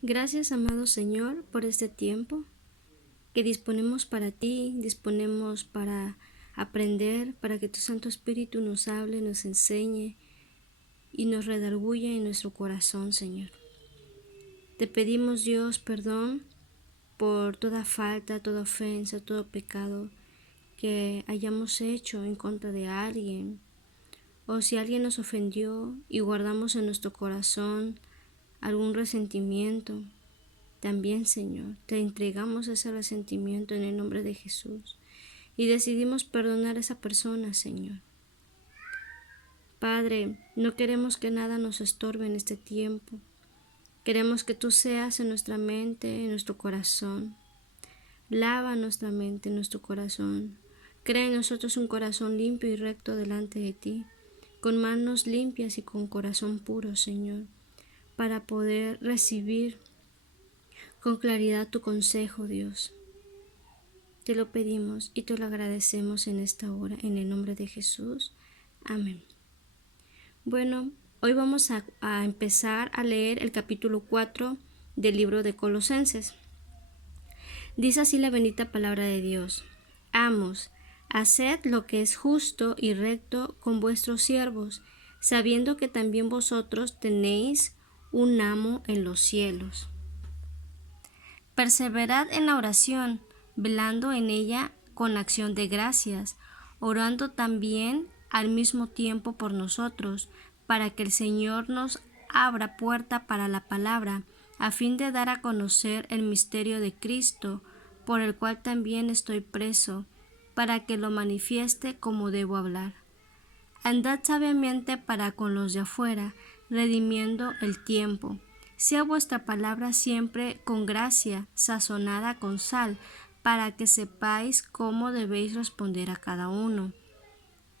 Gracias, amado Señor, por este tiempo que disponemos para ti, disponemos para aprender, para que tu Santo Espíritu nos hable, nos enseñe y nos redarguya en nuestro corazón, Señor. Te pedimos, Dios, perdón por toda falta, toda ofensa, todo pecado que hayamos hecho en contra de alguien, o si alguien nos ofendió y guardamos en nuestro corazón algún resentimiento. También, Señor, te entregamos ese resentimiento en el nombre de Jesús y decidimos perdonar a esa persona, Señor. Padre, no queremos que nada nos estorbe en este tiempo. Queremos que tú seas en nuestra mente, en nuestro corazón. Lava nuestra mente, nuestro corazón. Crea en nosotros un corazón limpio y recto delante de ti, con manos limpias y con corazón puro, Señor, para poder recibir con claridad tu consejo, Dios. Te lo pedimos y te lo agradecemos en esta hora, en el nombre de Jesús. Amén. Bueno, hoy vamos a empezar a leer el capítulo 4 del libro de Colosenses. Dice así la bendita palabra de Dios: Amos, haced lo que es justo y recto con vuestros siervos, sabiendo que también vosotros tenéis un amo en los cielos. Perseverad en la oración, velando en ella con acción de gracias, orando también al mismo tiempo por nosotros, para que el Señor nos abra puerta para la palabra, a fin de dar a conocer el misterio de Cristo, por el cual también estoy preso, para que lo manifieste como debo hablar. Andad sabiamente para con los de afuera, redimiendo el tiempo. Sea vuestra palabra siempre con gracia, sazonada con sal, para que sepáis cómo debéis responder a cada uno.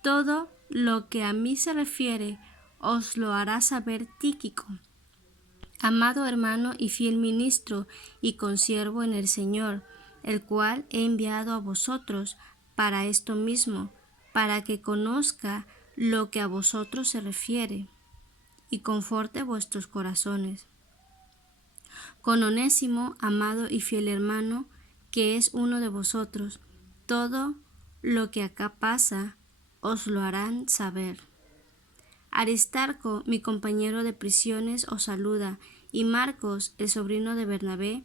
Todo lo que a mí se refiere, os lo hará saber Tíquico, amado hermano y fiel ministro y consiervo en el Señor, el cual he enviado a vosotros para esto mismo, para que conozca lo que a vosotros se refiere, y conforte vuestros corazones. Con Onésimo, amado y fiel hermano, que es uno de vosotros, todo lo que acá pasa, os lo harán saber. Aristarco, mi compañero de prisiones, os saluda, y Marcos, el sobrino de Bernabé,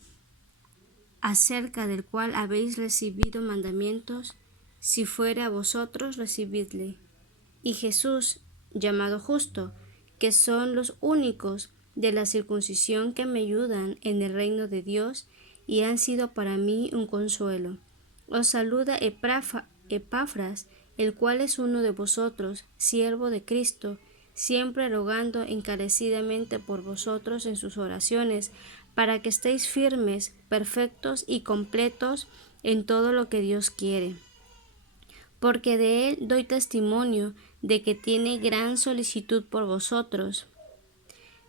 acerca del cual habéis recibido mandamientos, si fuere a vosotros, recibidle. Y Jesús, llamado Justo, que son los únicos de la circuncisión que me ayudan en el reino de Dios y han sido para mí un consuelo. Os saluda Epafras, el cual es uno de vosotros, siervo de Cristo, siempre rogando encarecidamente por vosotros en sus oraciones, para que estéis firmes, perfectos y completos en todo lo que Dios quiere. Porque de él doy testimonio de que tiene gran solicitud por vosotros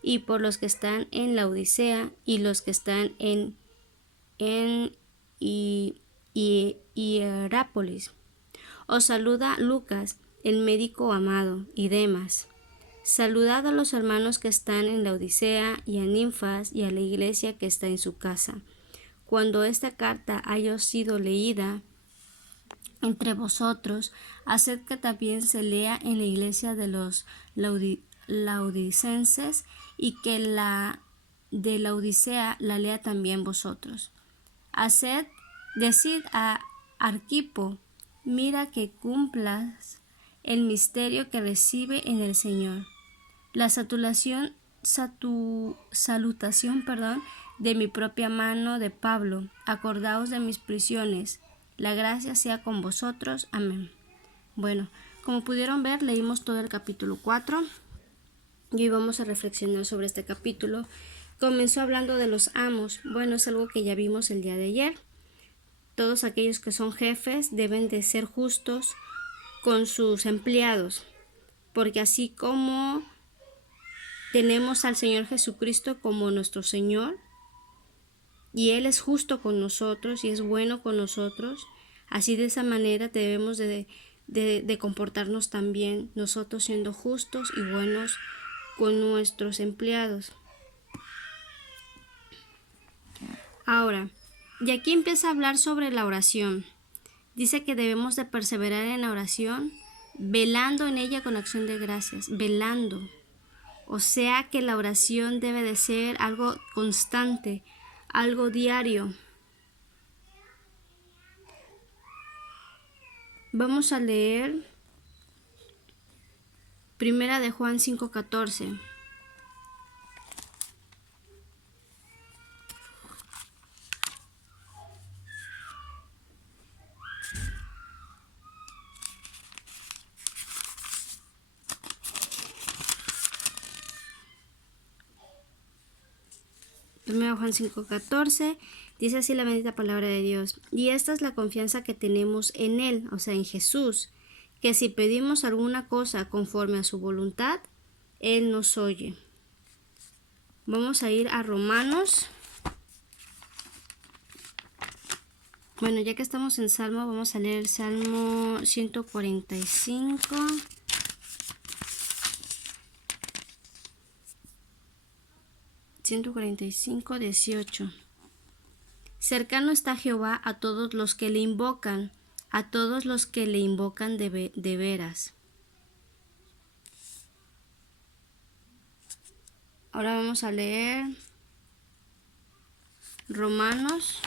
y por los que están en la Odisea y los que están en Hierápolis. Os saluda Lucas, el médico amado, y Demas. Saludad a los hermanos que están en la Odisea y a Ninfas y a la iglesia que está en su casa. Cuando esta carta haya sido leída entre vosotros, haced que también se lea en la iglesia de los laodicenses y que la de la Odisea la lea también vosotros. Decid a Arquipo, mira que cumplas el misterio que recibe en el Señor. La salutación de mi propia mano de Pablo. Acordaos de mis prisiones. La gracia sea con vosotros. Amén. Bueno, como pudieron ver, leímos todo el capítulo 4 y hoy vamos a reflexionar sobre este capítulo. Comenzó hablando de los amos. Bueno, es algo que ya vimos el día de ayer. Todos aquellos que son jefes deben de ser justos con sus empleados, porque así como tenemos al Señor Jesucristo como nuestro Señor, y Él es justo con nosotros y es bueno con nosotros, así de esa manera debemos de comportarnos también nosotros, siendo justos y buenos con nuestros empleados. Ahora, y aquí empieza a hablar sobre la oración. Dice que debemos de perseverar en la oración, velando en ella con acción de gracias, velando. O sea que la oración debe de ser algo constante, algo diario. Vamos a leer Primera de Juan 5:14. Primero Juan 5:14 dice así la bendita palabra de Dios. Y esta es la confianza que tenemos en Él, o sea, en Jesús, que si pedimos alguna cosa conforme a su voluntad, Él nos oye. Vamos a ir a Romanos. Bueno, ya que estamos en Salmo, vamos a leer el Salmo 145. (145:18). Cercano está Jehová a todos los que le invocan, a todos los que le invocan de veras. Ahora vamos a leer Romanos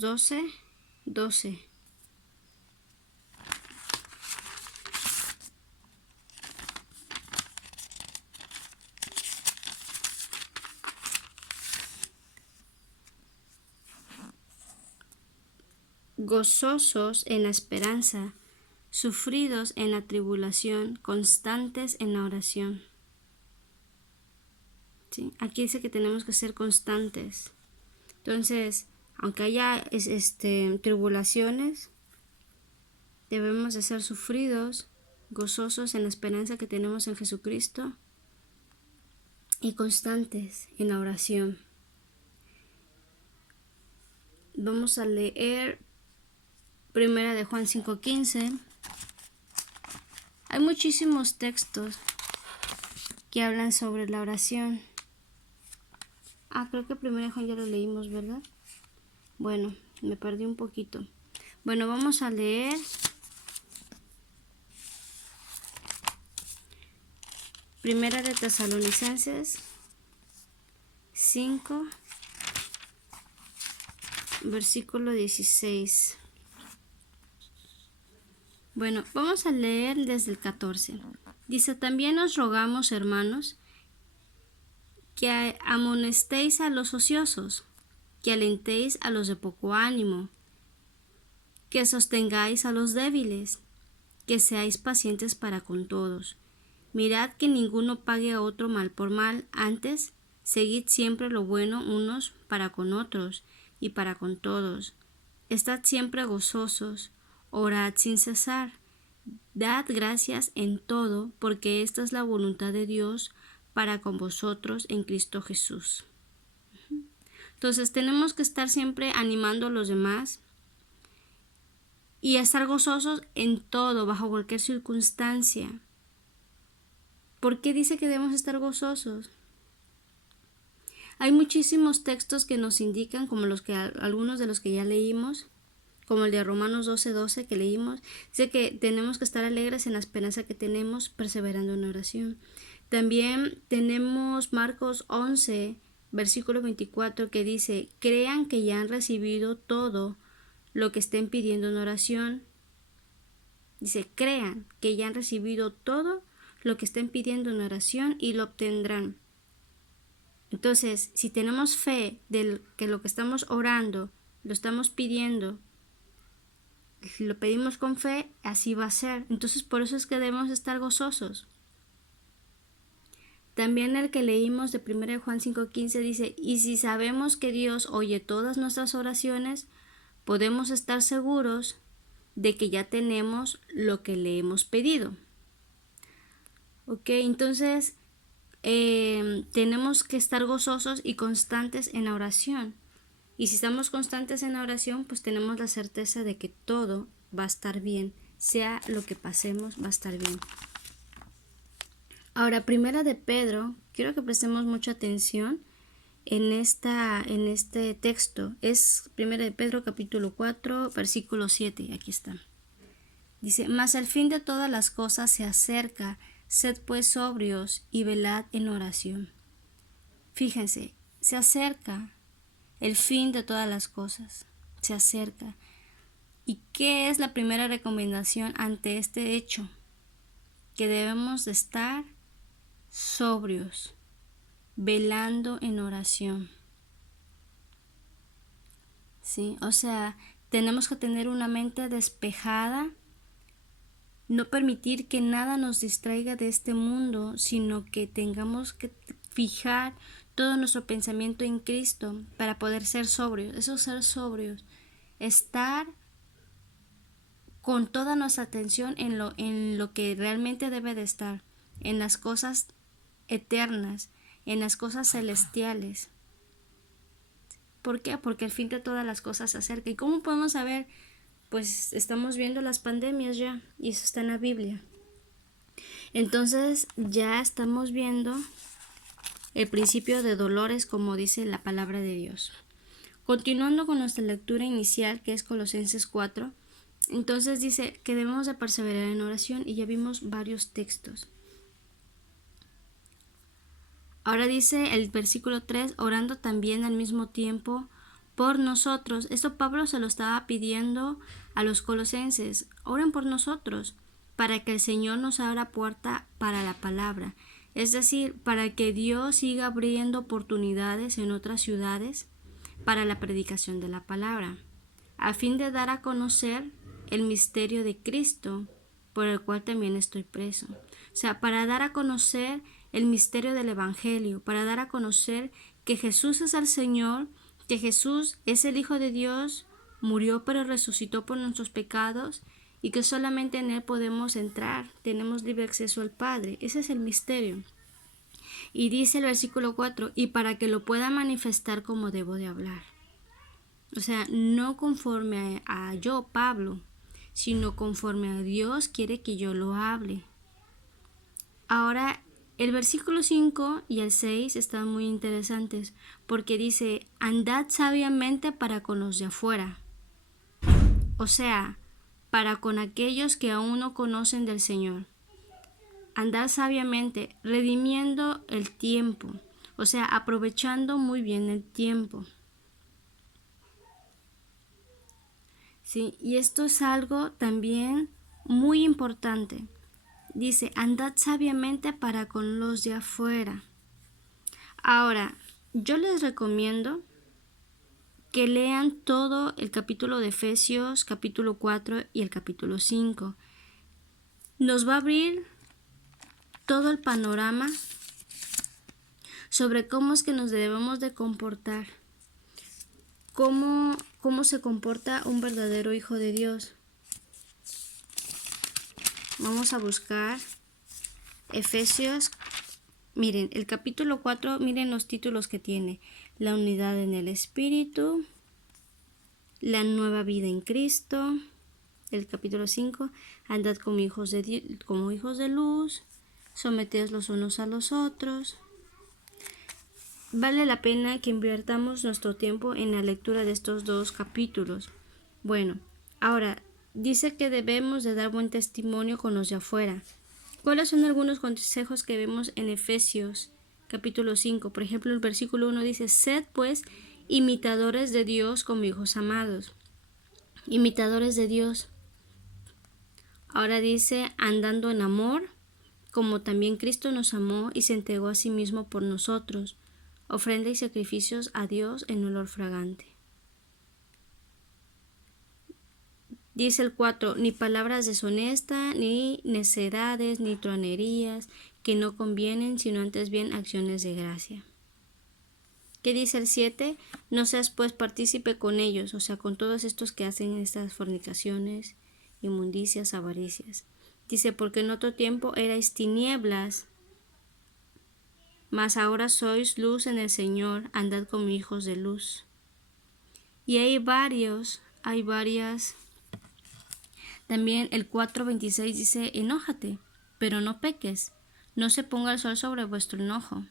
12:12. Gozosos en la esperanza, sufridos en la tribulación, constantes en la oración. ¿Sí? Aquí dice que tenemos que ser constantes. Entonces, aunque haya tribulaciones, debemos de ser sufridos, gozosos en la esperanza que tenemos en Jesucristo y constantes en la oración. Vamos a leer Primera de Juan 5:15. Hay muchísimos textos que hablan sobre la oración. Creo que Primera de Juan ya lo leímos, ¿verdad? Bueno, me perdí un poquito. Bueno, vamos a leer Primera de Tesalonicenses 5, versículo 16. Bueno, vamos a leer desde el 14. Dice, también os rogamos, hermanos, que amonestéis a los ociosos, que alentéis a los de poco ánimo, que sostengáis a los débiles, que seáis pacientes para con todos. Mirad que ninguno pague a otro mal por mal, antes seguid siempre lo bueno unos para con otros y para con todos. Estad siempre gozosos, orad sin cesar, dad gracias en todo, porque esta es la voluntad de Dios para con vosotros en Cristo Jesús. Entonces tenemos que estar siempre animando a los demás y estar gozosos en todo, bajo cualquier circunstancia. ¿Por qué dice que debemos estar gozosos? Hay muchísimos textos que nos indican, como algunos de los que ya leímos, como el de Romanos 12:12 que leímos, dice que tenemos que estar alegres en la esperanza que tenemos, perseverando en oración. También tenemos Marcos 11, versículo 24, que dice, crean que ya han recibido todo lo que estén pidiendo en oración. Dice, crean que ya han recibido todo lo que estén pidiendo en oración y lo obtendrán. Entonces, si tenemos fe de que lo que estamos orando, lo estamos pidiendo, lo pedimos con fe, así va a ser. Entonces, por eso es que debemos estar gozosos. También el que leímos de 1 Juan 5:15 dice, y si sabemos que Dios oye todas nuestras oraciones, podemos estar seguros de que ya tenemos lo que le hemos pedido. Ok, entonces tenemos que estar gozosos y constantes en la oración. Y si estamos constantes en la oración, pues tenemos la certeza de que todo va a estar bien. Sea lo que pasemos, va a estar bien. Ahora, primera de Pedro, quiero que prestemos mucha atención en este texto. Es primera de Pedro capítulo 4, versículo 7. Aquí está. Dice, mas el fin de todas las cosas se acerca, sed pues sobrios y velad en oración. Fíjense, se acerca el fin de todas las cosas, se acerca. ¿Y qué es la primera recomendación ante este hecho? Que debemos de estar sobrios, velando en oración. ¿Sí? O sea, tenemos que tener una mente despejada, no permitir que nada nos distraiga de este mundo, sino que tengamos que fijar todo nuestro pensamiento en Cristo para poder ser sobrios. Eso es ser sobrios, estar con toda nuestra atención en lo que realmente debe de estar, en las cosas eternas, en las cosas celestiales. ¿Por qué? Porque el fin de todas las cosas se acerca. ¿Y cómo podemos saber? Pues estamos viendo las pandemias ya, y eso está en la Biblia. Entonces ya estamos viendo el principio de dolores, como dice la palabra de Dios. Continuando con nuestra lectura inicial, que es Colosenses 4, entonces dice que debemos de perseverar en oración, y ya vimos varios textos. Ahora dice el versículo 3, orando también al mismo tiempo por nosotros. Esto Pablo se lo estaba pidiendo a los colosenses. Oren por nosotros, para que el Señor nos abra puerta para la palabra. Es decir, para que Dios siga abriendo oportunidades en otras ciudades para la predicación de la palabra, a fin de dar a conocer el misterio de Cristo, por el cual también estoy preso. O sea, para dar a conocer el misterio del Evangelio, para dar a conocer que Jesús es el Señor, que Jesús es el Hijo de Dios, murió pero resucitó por nuestros pecados, y que solamente en Él podemos entrar, tenemos libre acceso al Padre. Ese es el misterio. Y dice el versículo 4, y para que lo pueda manifestar como debo de hablar. O sea, no conforme a yo, Pablo, sino conforme a Dios quiere que yo lo hable. Ahora, el versículo 5 y el 6 están muy interesantes, porque dice, andad sabiamente para con los de afuera. O sea, para con aquellos que aún no conocen del Señor. Andad sabiamente, redimiendo el tiempo, o sea, aprovechando muy bien el tiempo. Sí, y esto es algo también muy importante. Dice, andad sabiamente para con los de afuera. Ahora, yo les recomiendo que lean todo el capítulo de Efesios, capítulo 4 y el capítulo 5. Nos va a abrir todo el panorama sobre cómo es que nos debemos de comportar, cómo se comporta un verdadero hijo de Dios. Vamos a buscar Efesios. Miren, el capítulo 4, miren los títulos que tiene. La unidad en el Espíritu, la nueva vida en Cristo. El capítulo 5, andad como hijos de luz, someteos los unos a los otros. Vale la pena que invirtamos nuestro tiempo en la lectura de estos dos capítulos. Bueno, ahora, dice que debemos de dar buen testimonio con los de afuera. ¿Cuáles son algunos consejos que vemos en Efesios capítulo 5? Por ejemplo, el versículo 1 dice, sed pues imitadores de Dios como hijos amados. Imitadores de Dios. Ahora dice, andando en amor, como también Cristo nos amó y se entregó a sí mismo por nosotros, ofrenda y sacrificios a Dios en olor fragante. Dice el 4, ni palabras deshonestas, ni necedades, ni truanerías, que no convienen, sino antes bien acciones de gracia. ¿Qué dice el 7? No seas pues partícipe con ellos, o sea, con todos estos que hacen estas fornicaciones, inmundicias, avaricias. Dice, porque en otro tiempo erais tinieblas, mas ahora sois luz en el Señor, andad como hijos de luz. Y hay varias También el 4:26 dice, enójate, pero no peques, no se ponga el sol sobre vuestro enojo,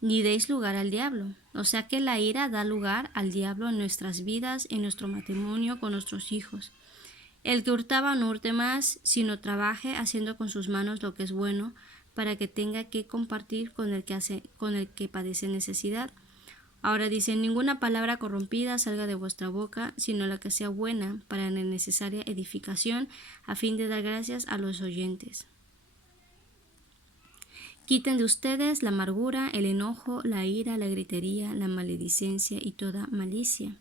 ni deis lugar al diablo. O sea que la ira da lugar al diablo en nuestras vidas, en nuestro matrimonio, con nuestros hijos. El que hurtaba no hurte más, sino trabaje haciendo con sus manos lo que es bueno, para que tenga que compartir con el que padece necesidad. Ahora dice, ninguna palabra corrompida salga de vuestra boca, sino la que sea buena para la necesaria edificación, a fin de dar gracias a los oyentes. Quiten de ustedes la amargura, el enojo, la ira, la gritería, la maledicencia y toda malicia.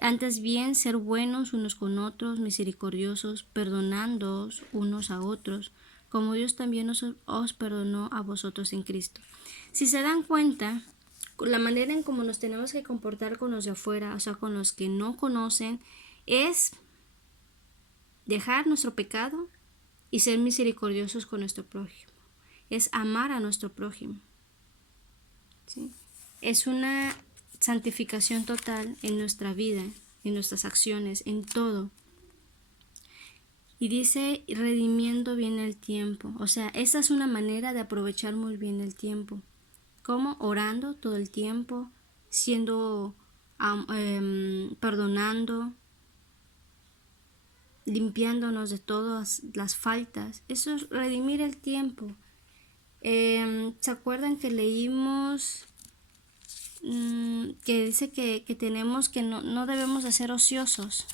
Antes bien, ser buenos unos con otros, misericordiosos, perdonándoos unos a otros, como Dios también os perdonó a vosotros en Cristo. Si se dan cuenta, la manera en cómo nos tenemos que comportar con los de afuera, o sea, con los que no conocen, es dejar nuestro pecado y ser misericordiosos con nuestro prójimo. Es amar a nuestro prójimo. ¿Sí? Es una santificación total en nuestra vida, en nuestras acciones, en todo. Y dice, redimiendo bien el tiempo. O sea, esa es una manera de aprovechar muy bien el tiempo. ¿Cómo? Orando todo el tiempo, perdonando, limpiándonos de todas las faltas. Eso es redimir el tiempo. ¿Se acuerdan que leímos que dice que tenemos que no debemos de ser ociosos?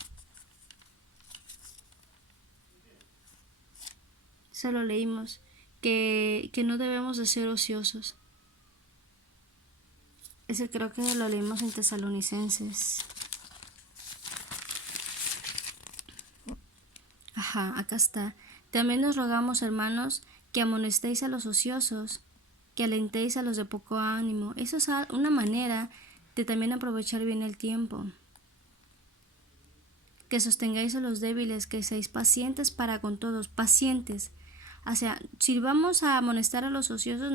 Eso lo leímos, que no debemos de ser ociosos. Ese creo que lo leímos en Tesalonicenses. Ajá, acá está. También nos rogamos, hermanos, que amonestéis a los ociosos, que alentéis a los de poco ánimo. Eso es una manera de también aprovechar bien el tiempo. Que sostengáis a los débiles, que seáis pacientes para con todos, pacientes. O sea, si vamos a amonestar a los ociosos,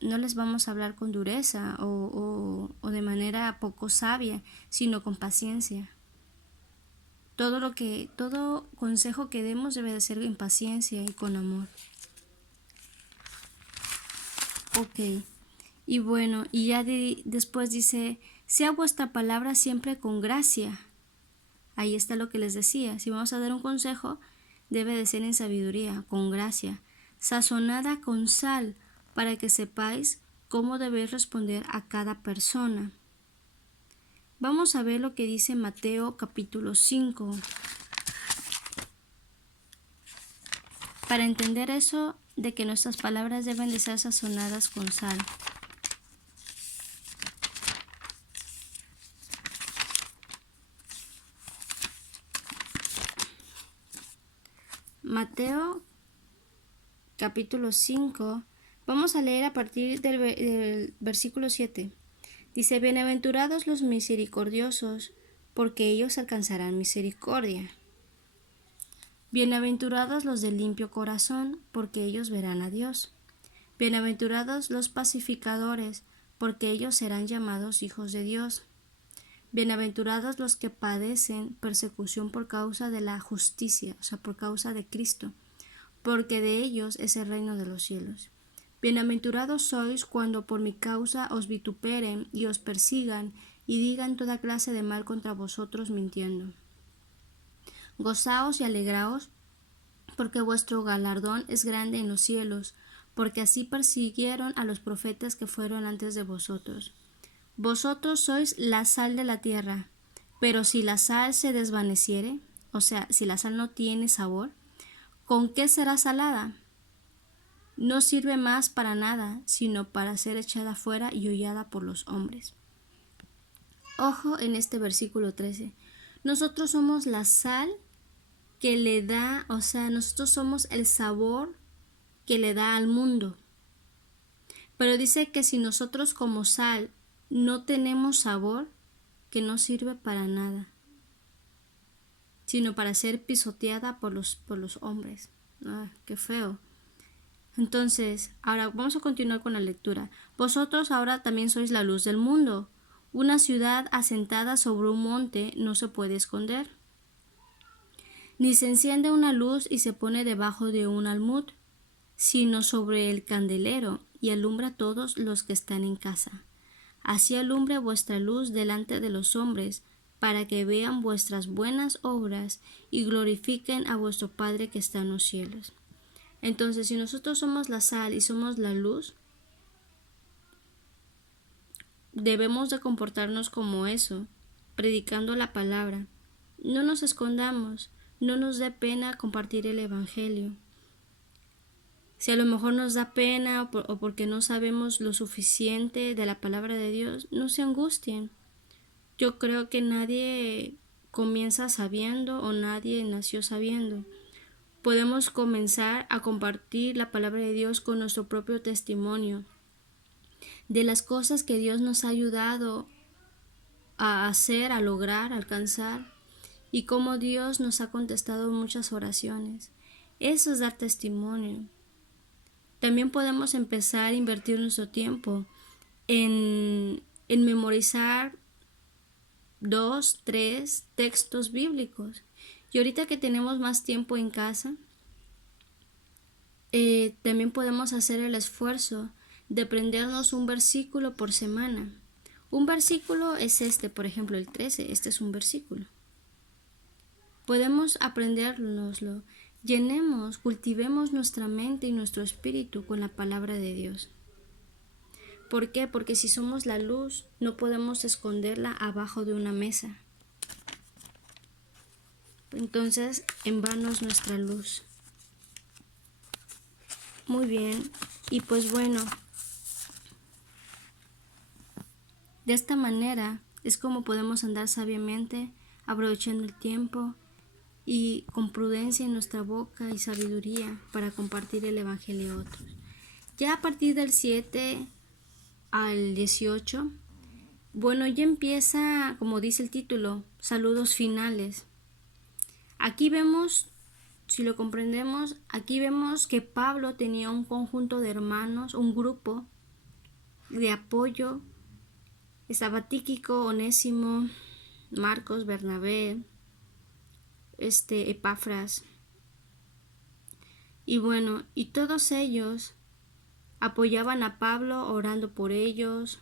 no les vamos a hablar con dureza o de manera poco sabia, sino con paciencia. Todo consejo que demos debe de ser en paciencia y con amor. Ok. Y bueno, y ya después dice, sea vuestra palabra siempre con gracia. Ahí está lo que les decía. Si vamos a dar un consejo, debe de ser en sabiduría, con gracia, sazonada con sal, para que sepáis cómo debéis responder a cada persona. Vamos a ver lo que dice Mateo capítulo 5. Para entender eso de que nuestras palabras deben de ser sazonadas con sal. Mateo capítulo 5. Vamos a leer a partir del versículo 7. Dice, bienaventurados los misericordiosos, porque ellos alcanzarán misericordia. Bienaventurados los de limpio corazón, porque ellos verán a Dios. Bienaventurados los pacificadores, porque ellos serán llamados hijos de Dios. Bienaventurados los que padecen persecución por causa de la justicia, o sea, por causa de Cristo, porque de ellos es el reino de los cielos. Bienaventurados sois cuando por mi causa os vituperen y os persigan y digan toda clase de mal contra vosotros mintiendo. Gozaos y alegraos, porque vuestro galardón es grande en los cielos, porque así persiguieron a los profetas que fueron antes de vosotros. Vosotros sois la sal de la tierra, pero si la sal se desvaneciere, o sea, si la sal no tiene sabor, ¿con qué será salada? No sirve más para nada, sino para ser echada fuera y hollada por los hombres. Ojo en este versículo 13. Nosotros somos la sal que le da, o sea, nosotros somos el sabor que le da al mundo. Pero dice que si nosotros como sal no tenemos sabor, que no sirve para nada, sino para ser pisoteada por los hombres. Qué feo. Entonces, ahora vamos a continuar con la lectura. Vosotros ahora también sois la luz del mundo. Una ciudad asentada sobre un monte no se puede esconder. Ni se enciende una luz y se pone debajo de un almud, sino sobre el candelero, y alumbra a todos los que están en casa. Así alumbre vuestra luz delante de los hombres, para que vean vuestras buenas obras y glorifiquen a vuestro Padre que está en los cielos. Entonces, si nosotros somos la sal y somos la luz, debemos de comportarnos como eso, predicando la palabra. No nos escondamos, no nos dé pena compartir el Evangelio. Si a lo mejor nos da pena o porque no sabemos lo suficiente de la palabra de Dios, no se angustien. Yo creo que nadie comienza sabiendo o nadie nació sabiendo. Podemos comenzar a compartir la palabra de Dios con nuestro propio testimonio de las cosas que Dios nos ha ayudado a hacer, a lograr, a alcanzar, y cómo Dios nos ha contestado muchas oraciones. Eso es dar testimonio. También podemos empezar a invertir nuestro tiempo en memorizar 2, 3 textos bíblicos. Y ahorita que tenemos más tiempo en casa, también podemos hacer el esfuerzo de aprendernos un versículo por semana. Un versículo es por ejemplo, el 13, este es un versículo. Podemos aprendérnoslo. Llenemos, cultivemos nuestra mente y nuestro espíritu con la palabra de Dios. ¿Por qué? Porque si somos la luz, no podemos esconderla abajo de una mesa. Entonces, en vano es nuestra luz. Muy bien, y pues bueno, de esta manera es como podemos andar sabiamente, aprovechando el tiempo y con prudencia en nuestra boca y sabiduría para compartir el Evangelio a otros. Ya a partir del 7 al 18, bueno, ya empieza, como dice el título, saludos finales. Aquí vemos, si lo comprendemos, aquí vemos que Pablo tenía un conjunto de hermanos, un grupo de apoyo. Estaba Tíquico, Onésimo, Marcos, Bernabé, Epafras. Y bueno, y todos ellos apoyaban a Pablo orando por ellos.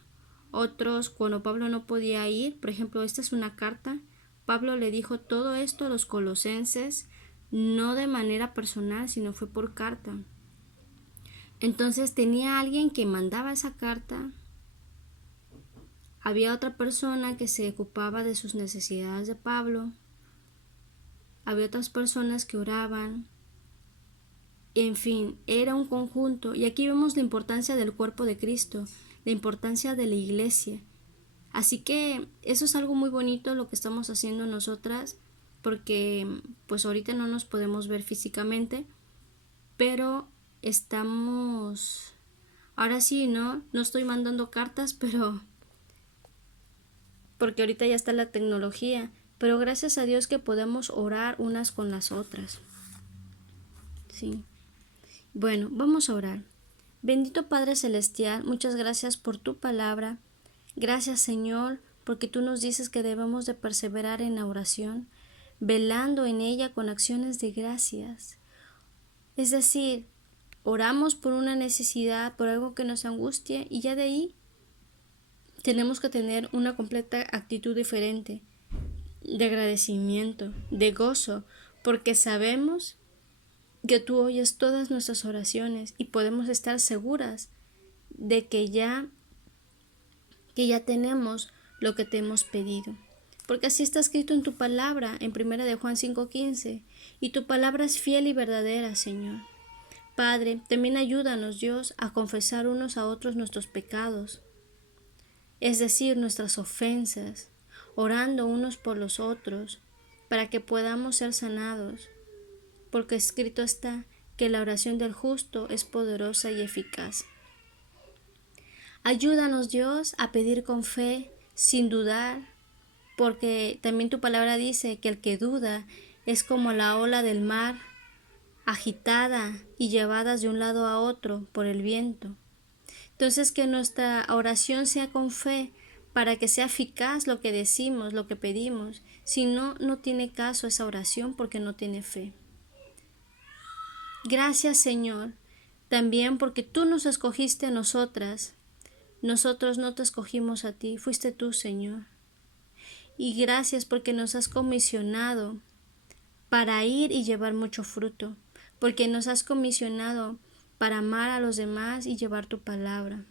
Otros, cuando Pablo no podía ir, por ejemplo, esta es una carta, Pablo le dijo todo esto a los colosenses, no de manera personal, sino fue por carta. Entonces tenía alguien que mandaba esa carta, había otra persona que se ocupaba de sus necesidades de Pablo, había otras personas que oraban. En fin, era un conjunto, y aquí vemos la importancia del cuerpo de Cristo, la importancia de la iglesia. Así que eso es algo muy bonito lo que estamos haciendo nosotras, porque pues ahorita no nos podemos ver físicamente, pero estamos, ahora sí, no estoy mandando cartas, pero porque ahorita ya está la tecnología, pero gracias a Dios que podemos orar unas con las otras. Sí. Bueno, vamos a orar. Bendito Padre Celestial, muchas gracias por tu palabra. Gracias, Señor, porque tú nos dices que debemos de perseverar en la oración, velando en ella con acciones de gracias. Es decir, oramos por una necesidad, por algo que nos angustia, y ya de ahí tenemos que tener una completa actitud diferente, de agradecimiento, de gozo, porque sabemos que tú oyes todas nuestras oraciones y podemos estar seguras de que ya tenemos lo que te hemos pedido. Porque así está escrito en tu palabra, en 1 de Juan 5:15, y tu palabra es fiel y verdadera, Señor. Padre, también ayúdanos, Dios, a confesar unos a otros nuestros pecados, es decir, nuestras ofensas, orando unos por los otros, para que podamos ser sanados, porque escrito está que la oración del justo es poderosa y eficaz. Ayúdanos, Dios, a pedir con fe, sin dudar, porque también tu palabra dice que el que duda es como la ola del mar, agitada y llevada de un lado a otro por el viento. Entonces, que nuestra oración sea con fe, para que sea eficaz lo que decimos, lo que pedimos. Si no, no tiene caso esa oración porque no tiene fe. Gracias, Señor, también porque tú nos escogiste a nosotras. Nosotros no te escogimos a ti, fuiste tú, Señor. Y gracias porque nos has comisionado para ir y llevar mucho fruto, porque nos has comisionado para amar a los demás y llevar tu palabra.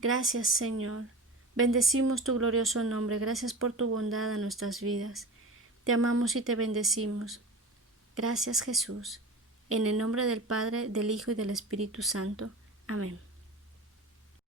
Gracias, Señor. Bendecimos tu glorioso nombre. Gracias por tu bondad en nuestras vidas. Te amamos y te bendecimos. Gracias, Jesús. En el nombre del Padre, del Hijo y del Espíritu Santo. Amén.